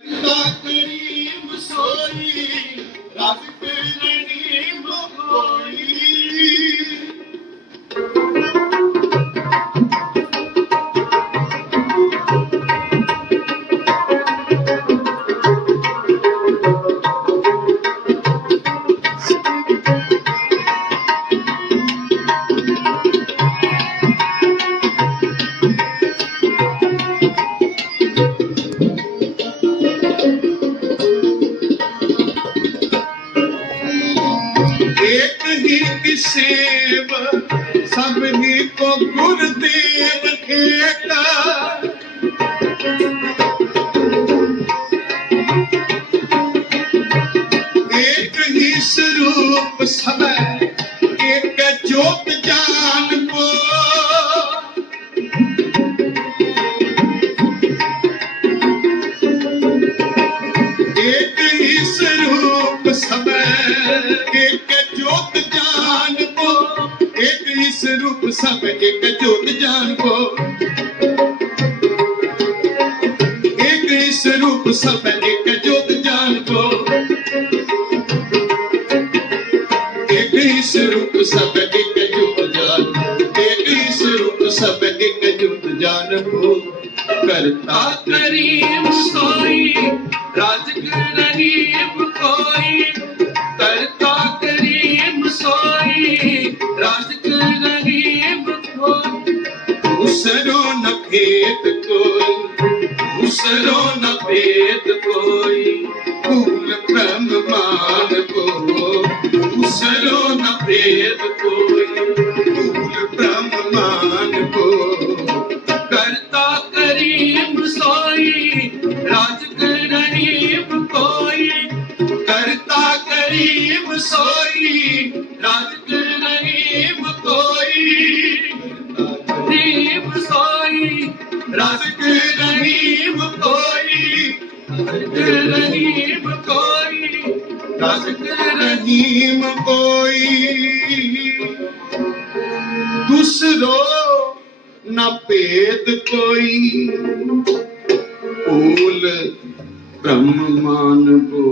ਰੱਖ ਤੇਰੀ ਮਸੋਈ ਰੱਖ ਤੇਰੀ ਨੀਮ ਹੋਈ sim. ਜਨਮ ਕਰਤਾ ਕਰੀਮ ਸੋਈ तस्कर रहीम कोई दूसरो न भेद कोई भूल ब्रह्म मान को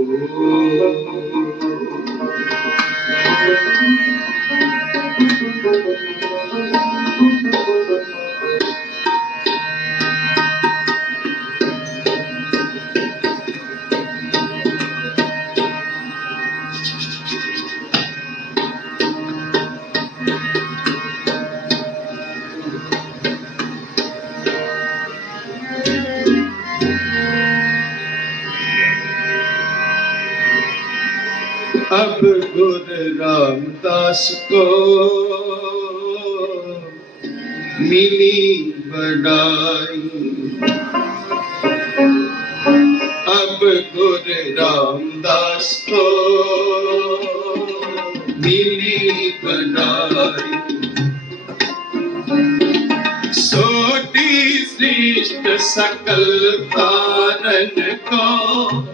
दास को मिली बड़ाई अब गुर रामदास को मिली बड़ाई सोटी श्रेष्ठ सकल कारण को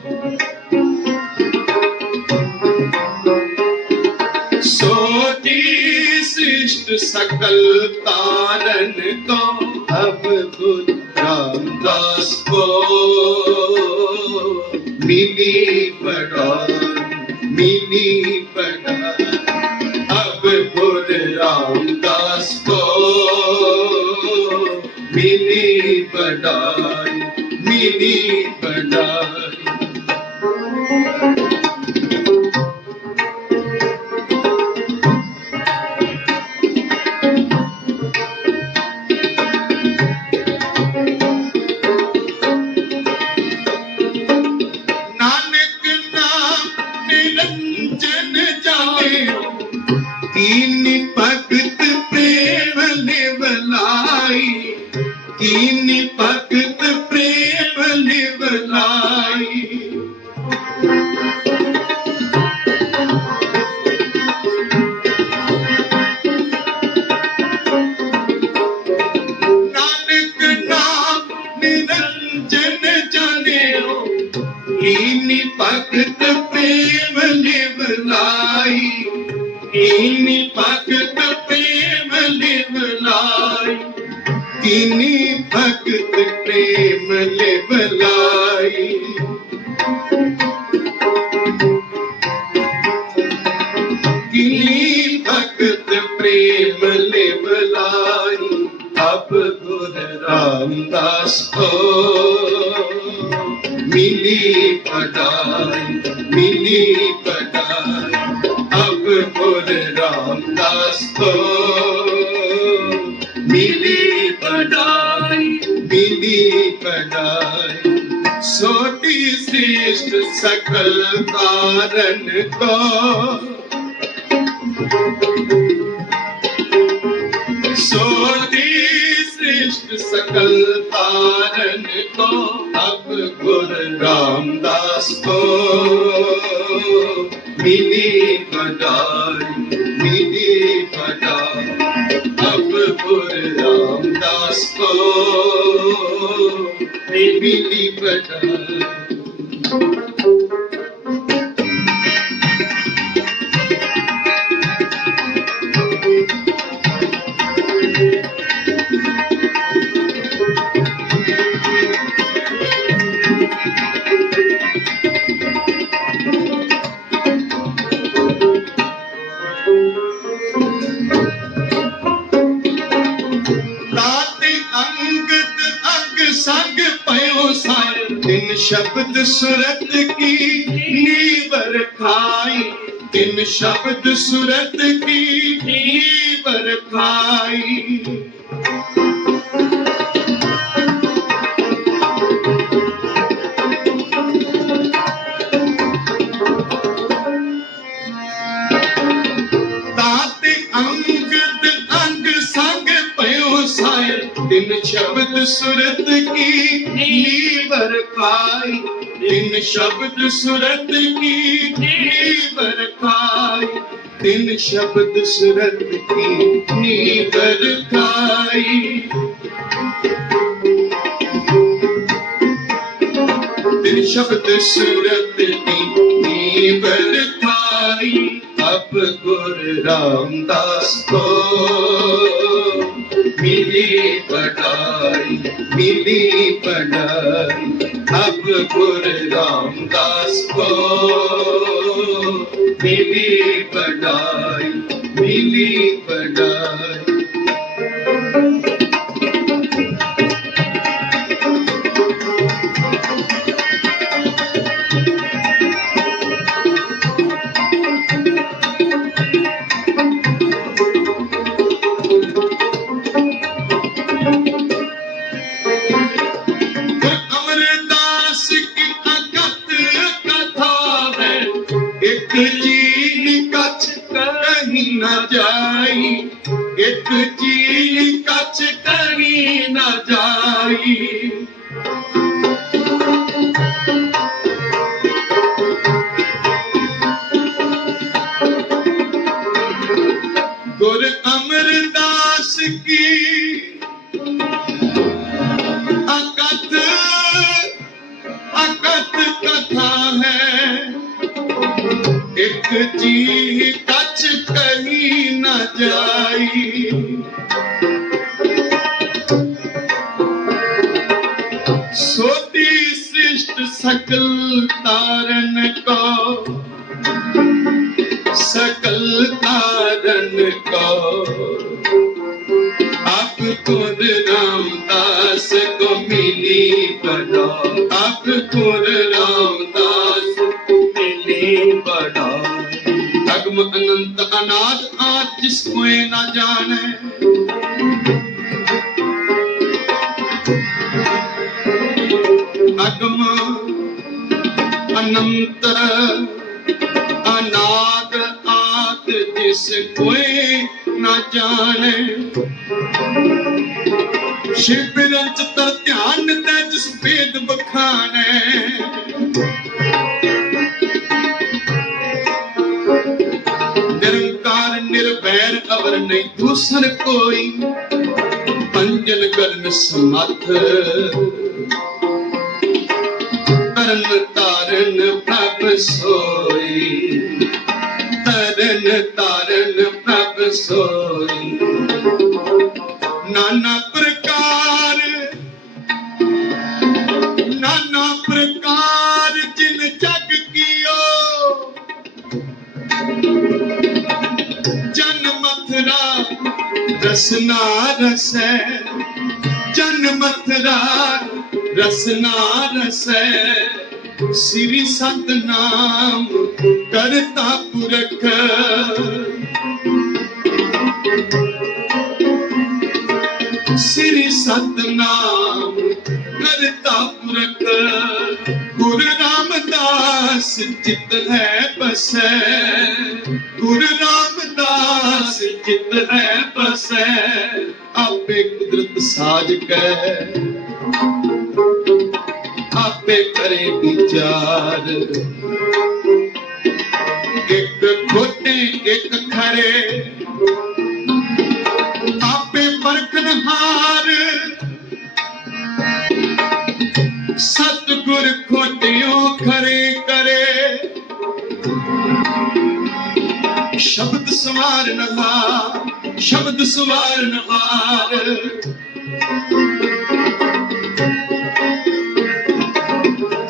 जल तारन को अब खुद रामदास को मिली पड़ा मिली पड़ा अब खुद रामदास को मिली पड़ा मिली पड़ा ਦਿੱਤਾ। ਸੋਤੀ ਸ੍ਰਿਸ਼ਟ ਸਕਲ ਤਾਰਨ ਕੋ ਅਬ ਗੁਰ ਰਾਮਦਾਸ ਕੋ ਮਿਲੀ ਬਡਾਈ ਮਿਲੀ ਬਡਾਈ ਅਬ ਗੁਰ ਰਾਮਦਾਸ ਕੋ ਮਿਲੀ ਬਡਾਈ ਤਿੰਨ ਸ਼ਬਦ ਸੁਰਤ ਕੀ? ਸਾਇਰ ਤਿੰਨ ਸ਼ਬਦ ਸੁਰਤ ਕੀ ਨੀਵਰ ਖਾਈ ਤਿੰਨ ਸ਼ਬਦ ਸੁਰਤ ਕੀ ਨੀਵਰ ਖਾਈ ਤਿੰਨ ਸ਼ਬਦ ਸੁਰਤ ਕੀ ਨੀਵਰ ਖਾਈ ਤਿੰਨ ਸ਼ਬਦ ਸੁਰਤ ਕੀ ਨੀਵਰ ਖਾਈ ਅਬ ਗੁਰ ਰਾਮਦਾਸ ਕੋ ਮਿਲੀ ਪੜਾਈ ਮਿਲੀ ਪੜਾਈ ਅਬ ਗੁਰ ਰਾਮਦਾਸ ਕੋ ਮਿਲੀ ਪੜਾਈ ਨਾ ਜਾਈ। ਸੋਤੀ ਸ੍ਰਿਸ਼ਟ ਸਕਲ ਤਾਰਨ ਨਿਰੰਕਾਰ ਨਿਰਭੈਰ ਅਵਰ ਨਹੀਂ ਦੂਸਰ ਕੋਈ। ਪੰਜਨ ਕਰਨ ਸਮੱਥ ਕਰਨ ਤਾਰਨ ਪ੍ਰਭ ਸੋਈ। ਤਰਨ ਰਸਨਾ ਰਸੈ, ਜਨ ਮਥਰਾ ਰਸਨਾ ਰਸੈ। ਸ੍ਰੀ ਸਤਨਾਮ ਕਰਤਾ ਪੁਰਖ। ਸ੍ਰੀ ਸਤਨਾਮ ਕਰਤਾ ਪੁਰਖ। ਗੁਰੂ ਰਾਮਦਾਸ ਚਿਤ ਹੈ ਬਸੈ ਗੁਰੂ ਰਾਮਦਾਸ ਚਿਤ ਹੈ ਬਸੈ ਆਪੇ ਕੁਦਰਤ ਸਾਜ ਆਪੇ ਕਰੇ ਵਿਚਾਰ। ਇੱਕ ਖੋਟੇ, ਇੱਕ ਖਰੇ। ਆਪੇ ਪਰਖਨ ਹਾਰ। ਸਤਿਗੁਰ ਖੋਟਿਓ ਖਰੇ। ਸ਼ਬਦ ਸਵਾਰਨ ਹਾਰ ਸ਼ਬਦ ਸਵਾਰਨ ਹਾਰ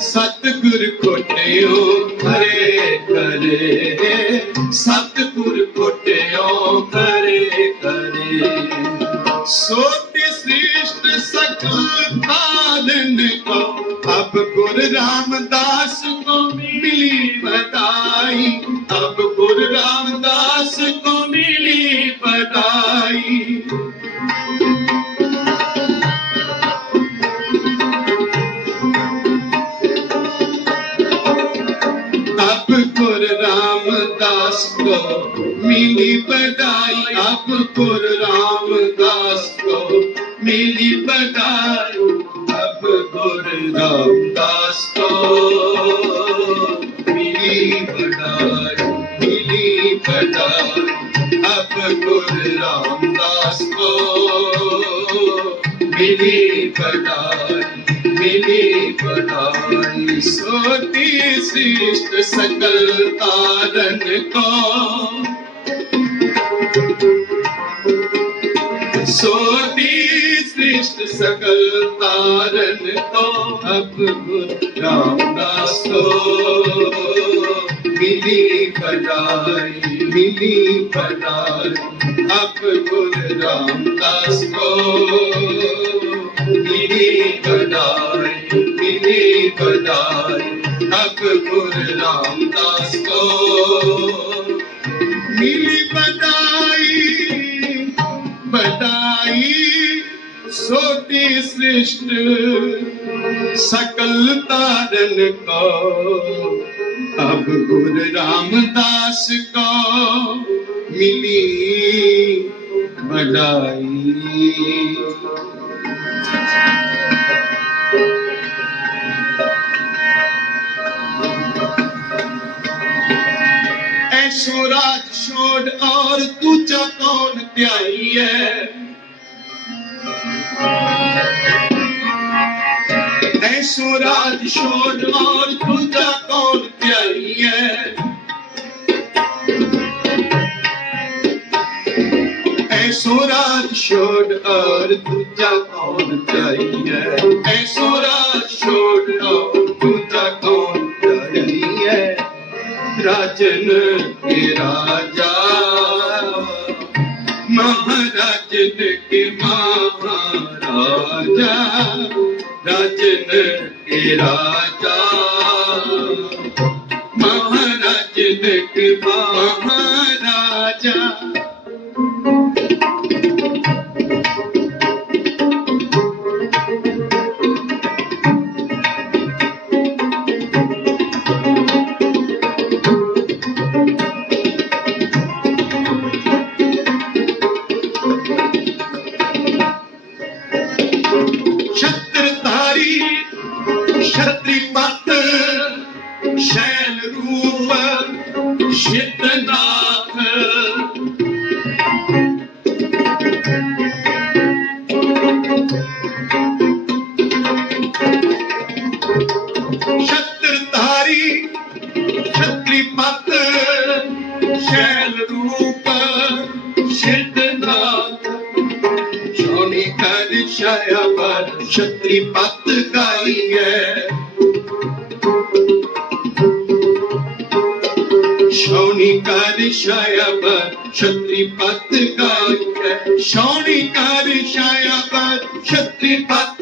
ਸਤਿਗੁਰ ਖੋਟਿਓ ਖਰੇ ਕਰੇ सोती सृष्ट सकल तारन को सोती सृष्ट सकल तारन को अब गुरु रामदास को मिली बधाई मिली बधाई अब गुरु रामदास को मिली बधाई ਦੀ ਬਦਾਈ ਹਕ ਗੁਰ ਰਾਮਦਾਸ ਕੋ ਮਿਲੀ ਬਦਾਈ ਬਦਾਈ ਸੋਟੀ ਸ੍ਰਿਸ਼ਟ ਸਕਲ ਤਾਰਨ ਕੋ ਅਬ ਗੁਰ ਰਾਮਦਾਸ ਕੋ ਮਿਲੀ ਬਦਾਈ ਛੋਰਾ ਛੋੜ ਔਰ ਦੂਜਾ ਕੌਣ ਧਿਆਈ ਐ ਐ ਛੋਰਾ ਛੋੜ ਔਰ ਦੂਜਾ ਕੌਣ ਧਿਆਈ ਐ ਐ ਛੋੜ ਔਰ ਦੂਜਾ ਕੌਣ ਧਿਆਈ ਐ ਐ ਛੋੜ ਰਚਨ ਕੇ ਰਾਜਾ। ਮਹਾਰਾਜਨ ਕੇ ਮਹਾਰਾਜਾ ਰਚਨ ਕੇ ਰਾਜਾ। ਮਹਾਰਾਜਨ ਕੇ ਮਹਾਰਾਜਾ। ਕਰ ਪਰ ਛਤਰੀ ਪੱਤ ਗਾਈ ਹੈ ਛੋਣੀ ਕਰ ਛਾਇਆ ਪਰ ਛਤਰੀ ਪਤ ਹੈ ਸੋਹਣੀ ਕਰ ਛਾਇਆ ਪਰ ਛਤਰੀ ਪਤ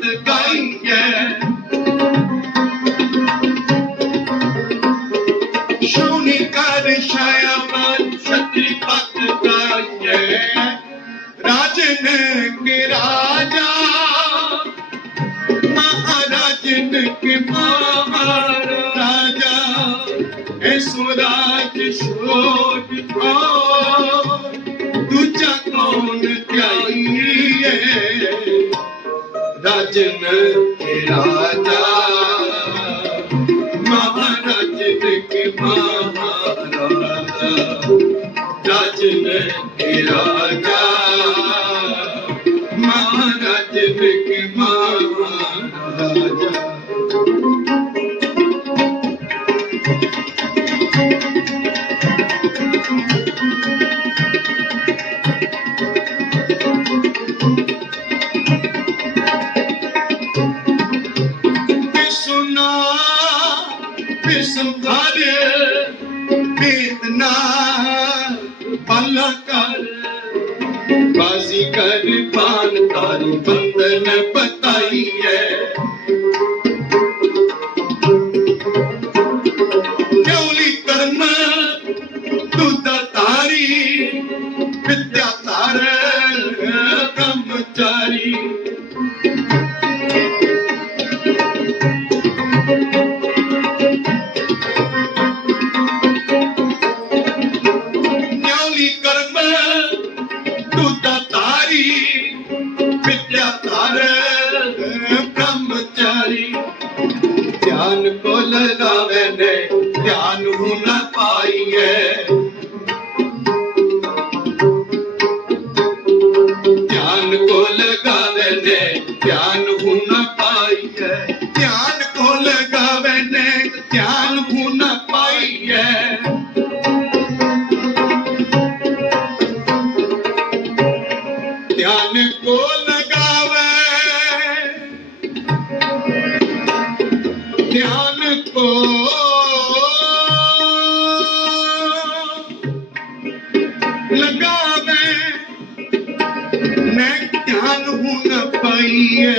ਮੈਂ ਧਿਆਨ ਹੁਣ ਪਈਏ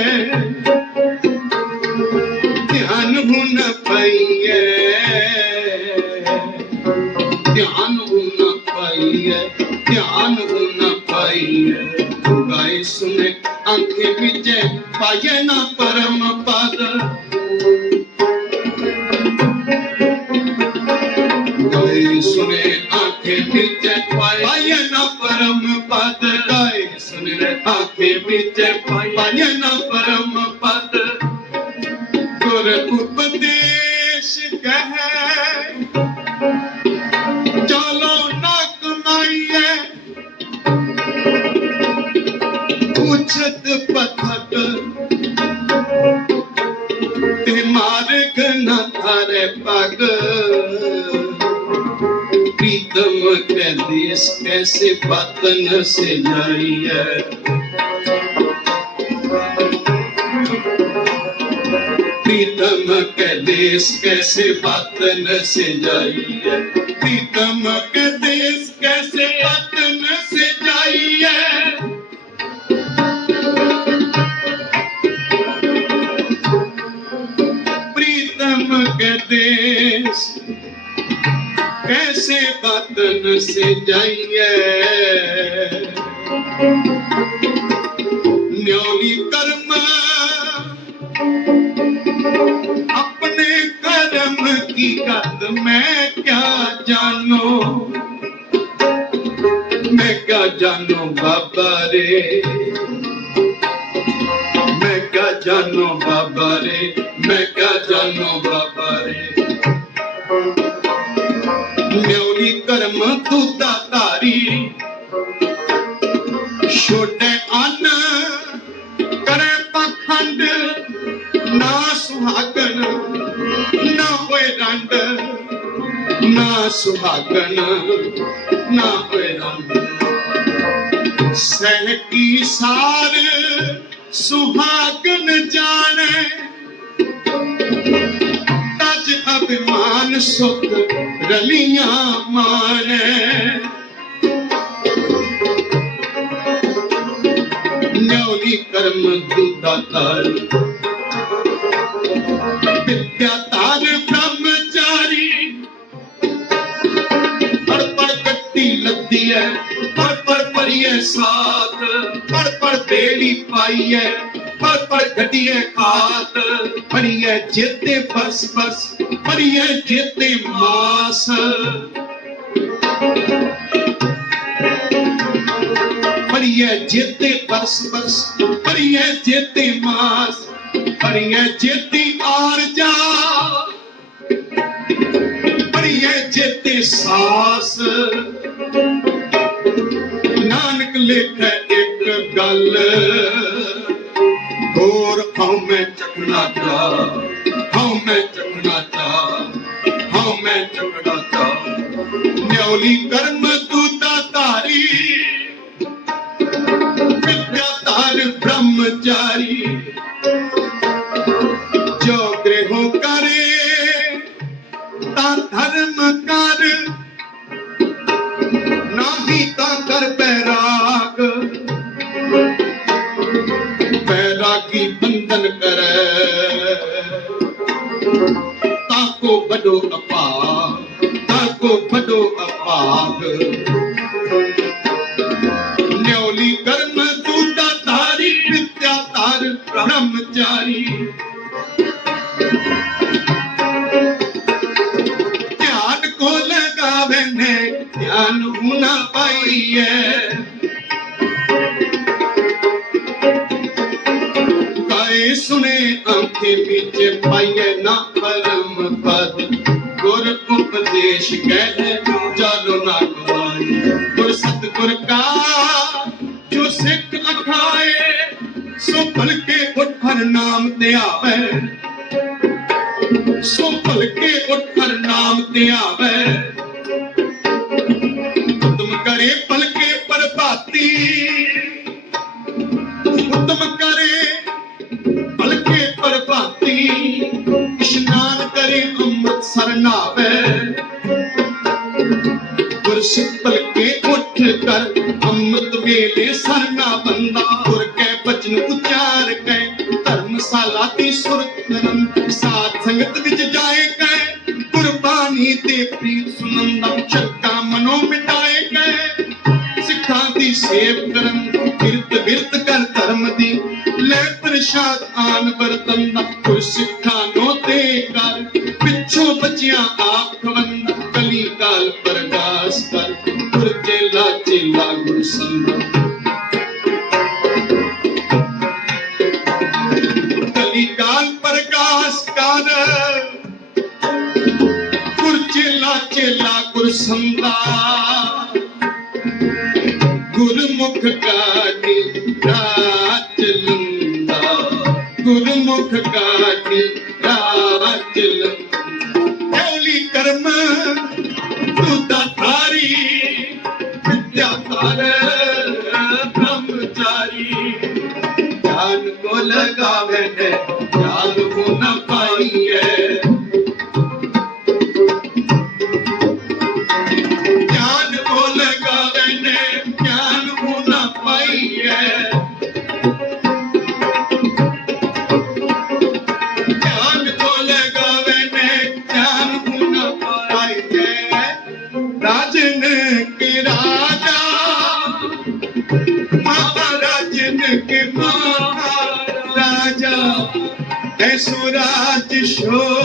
ਧਿਆਨ ਹੁਣ ਪਈਏ ਧਿਆਨ ਹੁਣ ਪਈਏ ਧਿਆਨ ਹੁਣ ਪਈਏ ਗਾਇ ਸੁਨੇ ਅੰਖੇ ਵਿੱਚ ਪਾਏ ਨਾ। ਵਿੱਚ ਪਾਇਨਾ ਪਰਮ ਪਦ। ਗੁਰ ਉਪਦੇਸ਼ ਕਹੈ, ਚਲੋ ਨਾ ਕਮਾਈਏ ਪੁੱਛਤ ਪਥਤ ਤੇ ਮਾਰਗ ਨਾ ਥਾਰੇ ਪਗ। ਪ੍ਰੀਤਮ ਕਹਿੰਦੀ, ਇਸ ਕੈਸੇ ਪਤਨ ਸੇ ਜਾਈਏ प्रीतम के देश कैसे बतन से जाइए प्रीतम ਜਾਨੋ ਬਾਬਾ ਰੇ, ਮੈਂ ਕਾ ਜਾਨੋ ਬਾਬਾ ਰੇ। ਨਿਉਲੀ ਕਰਮ ਤੂੰ ਤਾਂ ਧਾਰੀ। ਛੋਟੇ ਅੰਨ ਕਰੇ ਪਖੰਡ, ਨਾ ਸੁਹਾਗਣ, ਨਾ ਹੋਏ ਰੰਡ ਨਾ ਸੁਹਾਗਣ, ਨਾ ਹੋਏ ਰੰਡ ਸਹਿ ਕੀ ਸਾਰ ਸੁਹਾਗਣ ਜਾਣੇ। ਤਜ ਅਭਿਮਾਨ ਸੁਖ ਰਲੀਆਂ ਮਾਣੈ। ਨਿਉਲੀ ਕਰਮ ਦੁਦਾਤਾਰ ਵਿਦਿਆ ਲੱਦੀ ਐ। ਪੜ ਪੜ ਭਰੀਐ ਸਾਥ। ਪੜ ਪੜ ਬੇੜੀ ਪਾਈਐ ਪੜ ਪੜ ਗੱਡੀਐ ਖਾਤ ਭਰੀਐ ਜੇਤੇ ਬਸ ਬਸ। ਭਰੀਐ ਜੇਤੇ ਮਾਸ। ਭਰੀਐ ਜੇਤੇ ਬਸ ਬਸ। ਭਰੀਐ ਜੇਤੇ ਮਾਸ। ਭਰੀਐ ਜੇਤੀ ਆਰਜਾ। ਭਰੀਏ ਚੇਤੇ ਸਾਸ। ਨਾਨਕ ਲੇਖੈ ਇੱਕ ਗੱਲ, ਹੋਰ ਹਉ ਮੈਂ ਚੱਕਣਾ ਚਾ ਹਉ ਮੈਂ ਚੱਕਣਾ ਚਾ ਹਉ ਮੈਂ ਚੱਕਣਾ ਚਾ। ਨਿਉਲੀ ਕਰਮ ਦੂਤਾ ਧਾਰੀ ਵਿਦਿਆ ਧਾਰ ਬ੍ਰਹਮਚਾਰੀ। ਜੋ ਗ੍ਰਹਿ ਕਰੇ, ਤਾਂ ਧਰਮ ਕਰ ਜੋ ਸਿੱਖ ਅਖਾਏ ਸੋ ਭਲਕੇ ਉਠ ਹਰ ਨਾਮ ਤੇ ਆਵੇ ਸੋ ਭਲਕੇ ਉਠ ਹਰ ਨਾਮ ਤੇ ਆਵੇ ਉਤਮ ਕਰੇ ਭਲਕੇ ਪ੍ਰਭਾਤੀ ਉਤਮ ਕਰੇ ਭਲਕੇ ਪ੍ਰਭਾਤੀ ਇਸ਼ਨਾਨ ਕਰੇ ਅੰਮ੍ਰਿਤਸਰ ਨਾਵੇ ਗੁਰਸਿੱਖ ਭਲਕੇ ਉੱਠ ਕਰ ਅੰਮ੍ਰਿਤ ਵੇਲੇ ਸਰਨਾ ਐਸੋ ਰਾਜ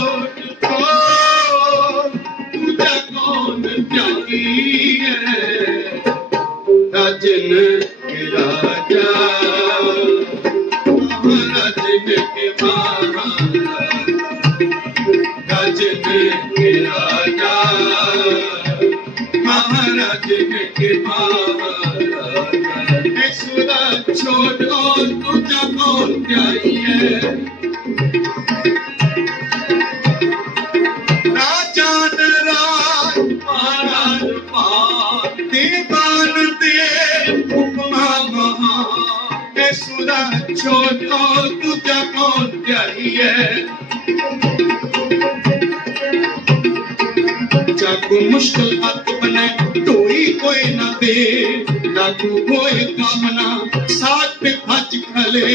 खुदा छो तो तुझा को चाहिए जाको मुश्किल हथ बने टोई कोई ना दे लागू होए कामना साथ पे भज खले